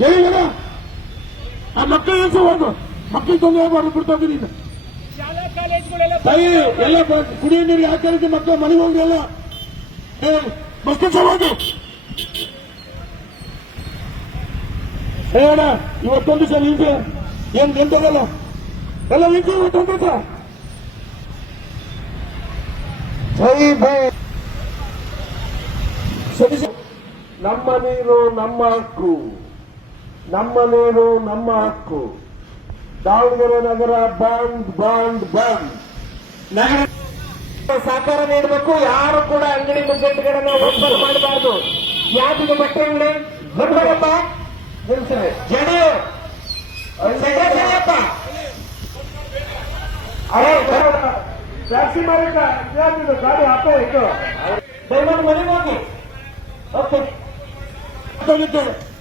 ಹೇಳಿದ್ದಲ್ಲ ಆ ಮಕ್ಕಳ ಹೆಸರು ಹೋಗು ಮಕ್ಕಳು ತೊಂದರೆ ಮಾಡಿ ಬಿಡ್ತಾ ನೀನು ತಾಯಿ, ಎಲ್ಲ ಬ- ಕುಡಿಯೋ ನೀರು ಯಾಕೆ ಮಕ್ಕಳು ಮನೆಗೆ ಹೋಗ್ರಿ ಎಲ್ಲ ಏ, ಮಕ್ಕಳು ಸಲುವಾಗಿ ಹೇಳ ಇವತ್ತೊಂದು ದಿವಸ ನಿಂತೆ ಏನ್ ನಿಂತದಲ್ಲ? ಎಲ್ಲ ನಿಂತು ಇವತ್ತೊಂದು ಸರಿ ಸರಿ. ನಮ್ಮ ನೀರು ನಮ್ಮ ಹಕ್ಕು. ನಮ್ಮ ನೀರು ನಮ್ಮ ಹಕ್ಕು. ದಾವಣಗೆರೆ ನಗರ ಬಂದ್ ಬಂದ್ ಬಂದ್. ನಗರ ಸಹಕಾರ ನೀಡಬೇಕು. ಯಾರು ಕೂಡ ಅಂಗಡಿ ಮುಗ್ಗಟ್ಟುಗಳನ್ನ ಓಪನ್ ಮಾಡಬಾರ್ದು. ಯಾತಿಗೆ ಬಟ್ಟೆ ಅಂಗಡಿ ಬರ್ಬೇಕಪ್ಪ ಸೆಕ್ರೆಟರಿಯಪ್ಪ ಅರೆ ಟ್ಯಾಕ್ಸಿ ಯಾಕಿದು ಗಾಡಿ ಹಾಕೋ ಇತ್ತು ದಯಮಾಡಿ ಮನೆಗೆ ಹೋಗಿ.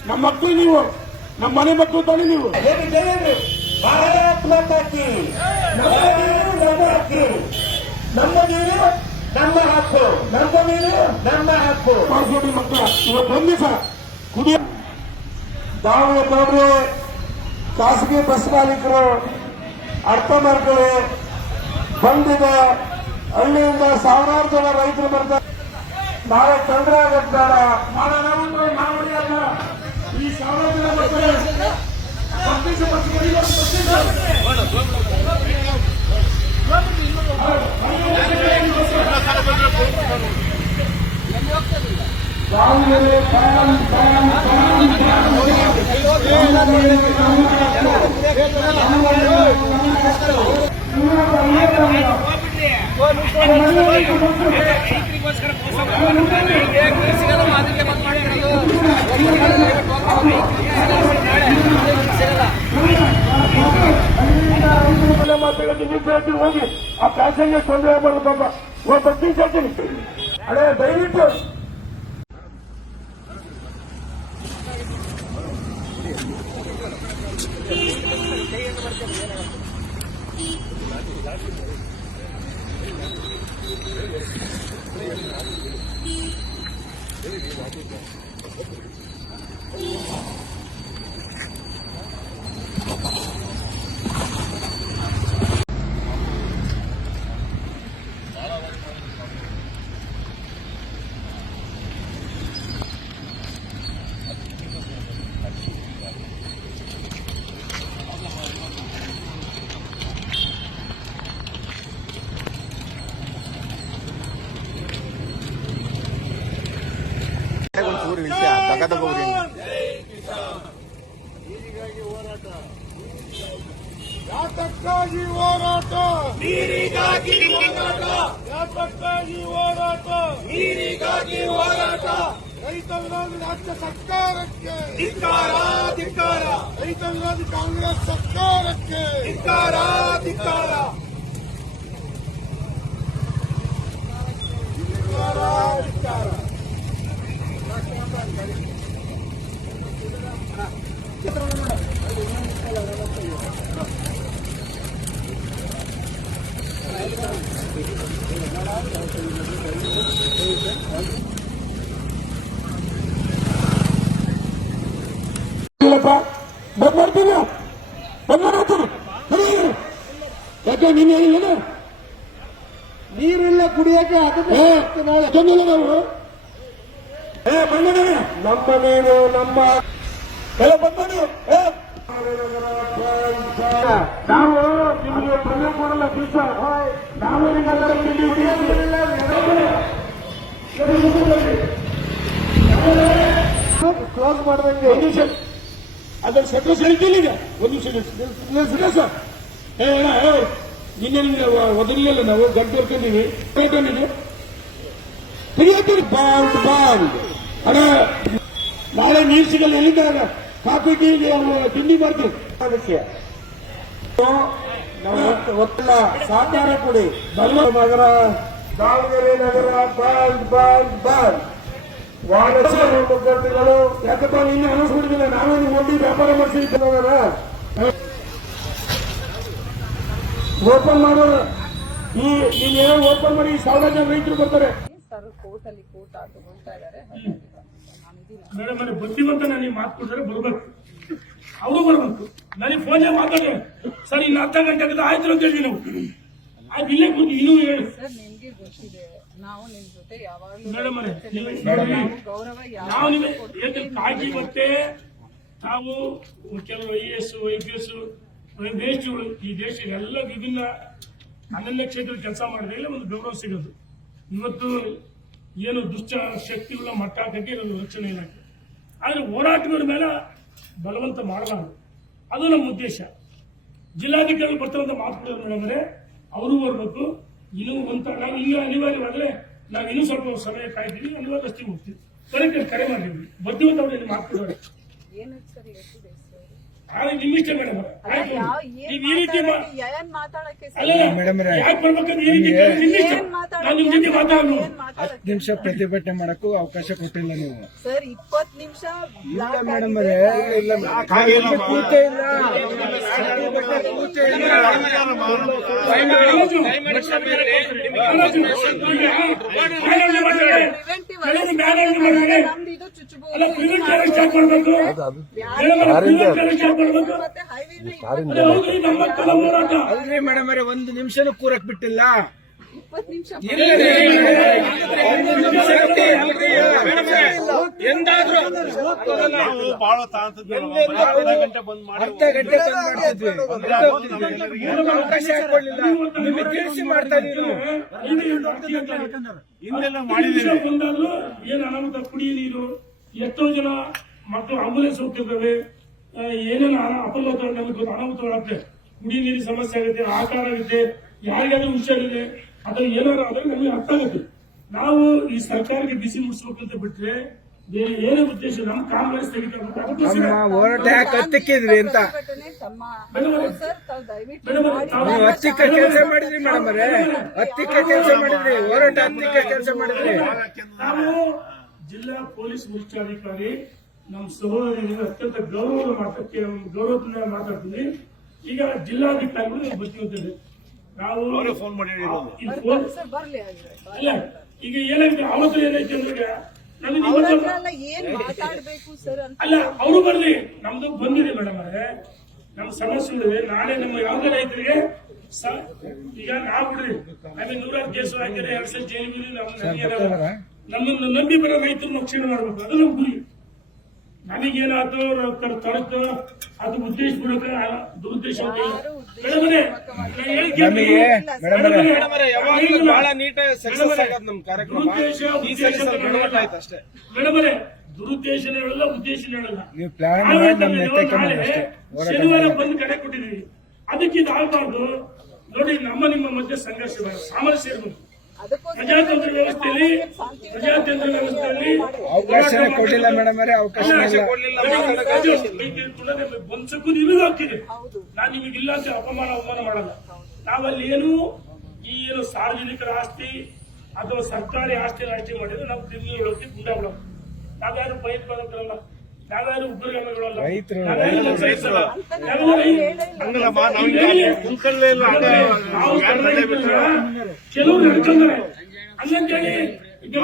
ನಮ್ಮ ಮಕ್ಕಳು ನೀವು. ನಮ್ಮ ಮನೆ ಮಕ್ಕಳು ತಾನೆ ನೀವು. ಹೇಗೆ ಜಯರು ಭಾರತ್ ಮಾತಾಕಿ ನಮ್ಮ ನೀರು ನಮ್ಮ ಹಕ್ಕು. ನಮ್ಮ ನೀರು ನಮ್ಮ ಹಕ್ಕು. ನಮ್ಮ ನೀರು ನಮ್ಮ ಹಕ್ಕು. ಮಕ್ಕಳ ಇವತ್ತೊಂದು ದಿವಸ ಕುಡಿಯ ದಾವಣಗೆರೆ ಖಾಸಗಿ ಬಸ್ ಮಾಲೀಕರು ಅರ್ಥ ಮಾಡ್ಕೊಳ್ಳಿ. ಬಂದಿದೆ. ಹಳ್ಳಿಯಿಂದ ಸಾವಿರಾರು ಜನ ರೈತರು ಬರ್ತಾರೆ ನಾಳೆ ತೊಂದರೆ ಆಗತ್ತೆ ಬೇಡ ಮಾಡೋಣ ಮಾಡಿ ಅಲ್ಲ ಈ ಸಾವಿರ ಜನ ಬರ್ತಾರೆ ಈಗ ಕೃಷಿಗೆಲ್ಲ ಮಾದರಿಗೆ ಬಂದ್ ಮಾಡಿರೋದು. ಮಾತಾಡೋದು ಹೋಗಿ ಆ ಪ್ಯಾಸೆಂಜರ್ ತೊಂದರೆ ಆಗಬಾರ್ದಪ್ಪ ಒಬ್ಬ ಹೇಳ್ತೀನಿ ಅದೇ ದಯವಿಟ್ಟು 我跟你说，我跟你说。ಒಂಚೂರು ವಿಷಯ ತಗದಬಹುದು ಯಾತಕ್ಕಾಗಿ ಹೋರಾಟ? ನೀರಿಗಾಗಿ ಹೋರಾಟ. ಯಾತಕ್ಕಾಗಿ ಹೋರಾಟ? ನೀರಿಗಾಗಿ ಹೋರಾಟ. ರೈತ ವಿರೋಧಿ ರಾಜ್ಯ ಸರ್ಕಾರಕ್ಕೆ. ಧಿಕ್ಕಾರ ಧಿಕ್ಕಾರ. ರೈತ ವಿರೋಧಿ ಕಾಂಗ್ರೆಸ್ ಸರ್ಕಾರಕ್ಕೆ. ಧಿಕ್ಕಾರ ಧಿಕ್ಕಾರ. ಧಿಕ್ಕಾರ ಇಲ್ಲಪ್ಪ ಬಂದ್ ಮಾಡ್ತೀನಿ ಬಂದ್ ಮಾಡ್ತೀನಿ ಯಾಕೆ ನೀನು ಹೇಳಿಲ್ಲ ನೀರಿಲ್ಲ ಕುಡಿಯಕ್ಕೆ ಏ ತಂದಿಲ್ಲ ನಾವು ಏ ಬಂದ ನಮ್ಮ ನೀರು ನಮ್ಮ ಏ. ನಾವು ನಿಮಗೆ ಪ್ರಮೇಯ ಕೊಡಲ್ಲ ದಿವಸ. ನಾವು. ಕ್ಲೋಸ್ ಮಾಡ್ದಂಗೆ. ಒಂದು ನಿಮಿಷ. ಅದ್ರ ಸೆಟ್ರಸ್ ಹೇಳ್ತೀನಿ ಈಗ. ಒಂದು ನಿಮಿಷ ಸರ್. ಏ ನಿನ್ನೆ ಒದರಿಯಲ್ಲ ನಾವು? ಗಡ್ಡ ಹೊರ್ಕೊಂಡಿವಿ ನೀನು ತೆಗಿಯತ್ತೀರಿ ಬಾಂಡ್ ಬಾಂಡ್ ಅಣ್ಣ ನಾಳೆ ನೀರು ಸಿಗಲ್ಲ ಎಲ್ಲಿದ್ದಾಗ ಕಾಫಿ ಟೀ ತಿಂಡಿ ಮಾಡ್ತೀವಿ. ವಿಷಯ ಸಾಕಾರ ಒತ್ತು- ಒತ್ತಡ ಸಹಕಾರ ಕೊಡಿ. ನಮ್ಮ ನಗರ ದಾವಣಗೆರೆ ನಗರ ಬಾಂಡ್ ಬಾಂಡ್ ಬಾಂಡ್ ವಾಣಿಜ್ಯ ಯಾಕಪ್ಪ ನಿನ್ನೆ ಅನೌನ್ಸ್ ಮಾಡಿದಿಲ್ಲ ನಾವೇ ನಿಮ್ಮ ಒಡ್ಡಿ ವ್ಯಾಪಾರ ಮಾಡ್ಸಿದ್ದೀವಿ ಓಪನ್ ಮಾಡೋರು. ಈ ನೀನೇನೋ ಓಪನ್ ಮಾಡಿ ಸಾವಿರ ಜನ ರೈತರು ಬರ್ತಾರೆ. ಸರ್ ಕೋರ್ಟ್ ಅಲ್ಲಿ ಕೋರ್ಟ್ ತಗೊಳ್ತಾ ಇದಾರೆ. ನಾನಿದ್ದೀನಿ ಮೇಡಮ್ ಮನೆ ಬುದ್ಧಿವಂತ ನನಗೆ ಮಾತು ಕೊಡ್ತಾರೆ ಬರ್ಬೇಕು. ಅವರು ಬರ್ಬೇಕು. ನನಗೆ ಫೋನ್ ಮಾತಾಡಿ ಸರ್ ಇನ್ನು ಅರ್ಧ ಗಂಟೆ ಆಗಿದೆ ಆಯ್ತು ಅಂತ ಹೇಳಿ ನಾವು. ಆಯ್ತು ಇಲ್ಲೇ ಕೂತು ಇನ್ನೂ ಹೇಳಿ. ಸರ್ ನಿಮ್ಗೆ ಗೊತ್ತಿದೆ. ನಾವು ನಿಮ್ ಜೊತೆ ಮೇಡಮ್ ನೀವು ಯಾವಾಗಲೂ ನಾವು ಗೌರವ ನಾವು ನಿಮಗೆ ಕಾಳಜಿ ಮತ್ತೆ ತಾವು ಕೆಲವು I S I P S ದೇಶಗಳು ಈ ದೇಶ ಎಲ್ಲ ವಿಭಿನ್ನ ಅನನ್ಯ ಕ್ಷೇತ್ರದ ಕೆಲಸ ಮಾಡಿದ್ರೆ ಒಂದು ಗೌರವ ಸಿಗೋದು. ಇವತ್ತು ಏನು ದುಷ್ಟ ಶಕ್ತಿಗಳ ಮಟ್ಟ ಹಾಕಕ್ಕೆ ಇರೋದು ರಕ್ಷಣೆ ಇಲಾಖೆ. ಆದ್ರೆ ಹೋರಾಟಗಳ ಮೇಲೆ ಬಲವಂತ ಮಾಡಬಾರದು. ಅದು ನಮ್ಮ ಉದ್ದೇಶ. ಜಿಲ್ಲಾಧಿಕಾರಿಗಳು ಬರ್ತಾರಂತ ಮಾತುಕತೆ ನೋಡಿದ್ರೆ ಅವರು ಬರಬೇಕು. ಇನ್ನೂ ಒಂದು ಈಗ ಅನಿವಾರ್ಯವಾದ್ರೆ ನಾವು ಇನ್ನೂ ಸ್ವಲ್ಪ ಸಮಯ ಕಾಯ್ತೀವಿ ಅನಿವಾರ್ಯ ಹೋಗ್ತೀವಿ. ಕರೆಕ್ಟ್ ಕರೆ ಮಾಡಿದ್ವಿ ಬುದ್ಧಿವಂತ ಅವ್ರಿಗೆ ಮಾತುಕೊಡೋರು ಏನಕ್ಕೆ ಸರ್ ಎಷ್ಟು ಡೇಸ್ ಆದ್ರೆ ನಿಮ್ಮ ಇಷ್ಟ ಮೇಡಮ್ ಆಯ್ತು ನೀವು ಈ ರೀತಿ ಮಾ- ಮಾತಾಡಕ್ಕೆ ಸರ್ ಅಲ್ಲ ಯಾಕೆ ಬರ್ಬೇಕಂದ್ರೆ ಈ ರೀತಿ ಕೇಳಿದ್ರೆ ನಿಮ್ಮ ಇಷ್ಟ ನಾನು ನಿಮ್ಮ ಜೊತೆ ಮಾತಾಡೋದು ಏನ್ ನಿಮಿಷ ಪ್ರತಿಭಟನೆ ಮಾಡಕ್ಕೂ ಅವಕಾಶ ಕೊಟ್ಟಿಲ್ಲ ನೀವು ಸರ್ ಇಪ್ಪತ್ ನಿಮಿಷ ಇಲ್ಲ ಮೇಡಮ್ ಅವರೇ ಇಲ್ಲ ಕೂತೇ ಇಲ್ಲ ಕೂತೇ ಇಲ್ಲ ಚುಚ್ಚಬಹುದು ಅಲ್ರಿ ಮೇಡಮ್ ಒಂದು ನಿಮಿಷನೂ ಕೂರಕ್ ಬಿಟ್ಟಿಲ್ಲ. ಇಪ್ಪತ್ ನಿಮಿಷ ಅರ್ಧ ಗಂಟೆ ಬಂದ್ ಅವಕಾಶ ಹಾಕೊಳ್ಳಿಲ್ಲ ನಿಮಗೆ ತಿಳಿಸಿ ಮಾಡ್ತಾ ಇದೀವಿ ಹಿಂದೆಲ್ಲ ಮಾಡಿದ್ರೆ ಬಂದಾದ್ರು ಏನು ಅನಾಹುತ ಕುಡಿಯ ನೀರು ಎಷ್ಟೋ ಜನ ಮಕ್ಕಳು ಆಂಬುಲೆನ್ಸ್ ಹೋಗ್ತಿದ್ದಾವೆ ಏನೇನು ಅಪಲೋತ ಅನಾಹುತಗಳಾಗ್ತದೆ ಕುಡಿಯ ನೀರಿನ ಸಮಸ್ಯೆ ಆಗುತ್ತೆ ಆಕಾರ ಆಗುತ್ತೆ ಯಾರಿಗಾದ್ರೂ ಹುಷಾರಿದೆ ಅಥವಾ ಏನಾರು ಆದ್ರೆ ನಮಗೆ ಅರ್ಥ ಆಗುತ್ತೆ. ನಾವು ಈ ಸರ್ಕಾರಕ್ಕೆ ಬಿಸಿ ಮುಟ್ಟಿಸ್ಬೇಕಂತ ಬಿಟ್ರೆ ಬೇರೆ ಏನೇ ಉದ್ದೇಶ ನಮ್ಮ ಕಾಂಗ್ರೆಸ್ ಅಂತ ಹತ್ತಿಕ್ಕ ಕೆಲಸ ಮಾಡಿದ್ರಿ ಮೇಡಮ್ ಅವರೇ. ಹತ್ತಿಕ್ಕ ಕೆಲಸ ಮಾಡಿದ್ರಿ ಹೋರಾಟ ಹತ್ತಿಕ್ಕ ಕೆಲಸ ಮಾಡಿದ್ರಿ. ನಾವು ಜಿಲ್ಲಾ ಪೊಲೀಸ್ ಮುಖ್ಯಾಧಿಕಾರಿ ನಮ್ಮ ಸಹೋದರಿಗೆ ಅತ್ಯಂತ ಗೌರವ ಮಾತಕ್ಕೆ ಗೌರವದಿಂದ ಮಾತಾಡ್ತೀನಿ ಈಗ ಜಿಲ್ಲಾಧಿಕಾರಿಗಳು ನಾವು ಬರ್ತೀವಿ ನಾವು ಫೋನ್ ಮಾಡಿ ಫೋನ್ ಸರ್ ಬರ್ಲಿ ಹಾಗಿದ್ರೆ. ಅಲ್ಲ ಈಗ ಏನಾಯ್ತು? ಅವತ್ತು ಏನೈತೆ ಅಂದ್ರೆ ನನಗೆ ಅವ್ರ ಇವತ್ತು ಏನ್ ಮಾತಾಡ್ಬೇಕು ಸರ್ ಅಂತ ಅಲ್ಲ ಅವರು ಬರ್ಲಿ. ನಮ್ದು ಬಂದಿದೆ ಮೇಡಮ್ ಅವರೇ. ನಮ್ಮ ಸಮಸ್ಯೆ ನಾಳೆ ನಮ್ಮ ಯಾವುದೇ ರೈತರಿಗೆ ಸ- ಈಗ ನಾವು ಬಿಡ್ರಿ. ನಮಗೆ ನೂರಾರು ಕೇಸು ಹಾಕಿದ್ರೆ ಎರಡು ಸಲ ಜೈಲಿಗೆ ನಮ್ಮ ನನಗೇನಾದ್ರು ನಮ್ಮನ್ನು ನಂಬಿ ಬರೋ ರೈತರು ರಕ್ಷಣೆ ಮಾಡ್ಬೇಕು. ಅದು ನಮ್ಮ ಗುರಿ. ನನಗೇನಾಯ್ತು ತಡತ್ತು ಅದು ಉದ್ದೇಶ ಬಿಡಕ ದುರುದ್ದೇಶ ನಮಗೆ ಮೇಡಮ್ ಅವರೇ ಬಹಳ ನೀಟಾಗಿ ಸಕ್ಸಸ್ ಆಗೋದು ಕಾರ್ಯಕ್ರಮ. ದುರುದ್ದೇಶ ಉದ್ದೇಶ ಅಂತ ಹೇಳಲ್ಲ. ಮೇಡಮ್ ಅವರೇ ದುರುದ್ದೇಶನೇ ಹೇಳಲ್ಲ ಉದ್ದೇಶನೇ ಹೇಳಲ್ಲ. ನೀವು ಪ್ಲಾನ್ ನಾವೇ ಮಾಡಿ ನಮ್ಮ ತಂದಿದ್ದು ನೆಟ್ಟಕ್ಕೆ ಮಾಡಿ ಅಷ್ಟೇ. ಹೋರಾಟ ಶನಿವಾರ. ಬಂದು ಕಡೆ ಕೊಟ್ಟಿದ್ದೀವಿ. ಅದಕ್ಕೆ ಇದು ಆಗ್ಬಾರ್ದು. ನೋಡಿ ನಮ್ಮ ನಿಮ್ಮ ಮಧ್ಯೆ ಸಂಘರ್ಷ ಸಾಮರಸ್ಯ ಇರಬೇಕು. ಪ್ರಜಾತಂತ್ರ ವ್ಯವಸ್ಥೆಯಲ್ಲಿ ಪ್ರಜಾತಂತ್ರ ವ್ಯವಸ್ಥೆಯಲ್ಲಿ ಅವಕಾಶನೇ ಕೊಟ್ಟಿಲ್ಲ ಮೇಡಮ್ ಅವರೇ ಕೊಡಲಿಲ್ಲ ಇಲ್ಲ. ಒಂದ್ಸಕ್ಕೂ ನಿಮಗೂ ಹೌದು. ನಾನು ನಿಮಗಿಲ್ಲ ಅಂತ ಅಪಮಾನ ಅವಮಾನ ಮಾಡಲ್ಲ. ನಾವಲ್ಲಿ ಏನು ಈ ಏನು ಸಾರ್ವಜನಿಕರ ಆಸ್ತಿ ಅಥವಾ ಸರ್ಕಾರಿ ಆಸ್ತಿ ರಾಷ್ಟ್ರೀಯ ಮಾಡಿದ್ರೆ ನಾವು ಕ್ರಿಮಿನಲ್ ಒಳಗೆ ಗುಂಡಾಗಳು ನಾವ್ಯಾರು ಭಯೋತ್ಪಾದಕರಲ್ಲ ನಾವ್ಯಾರು ಉಗ್ರಗಾಮಿಗಳಲ್ಲ ರೈತರು, ನಾವ್ಯಾರು ರೈತರು. ಅಂತ ನಾವು ನಾವು ರೈ-. ನಾವು ಹೇಳಿ. ನಾವು ಕರ್ನಾಟಕದ ಕೆಲವರು ನಡ್ಕೊಂಡ್ರೆ ಹಂಗಂತೇಳಿ ಈಗ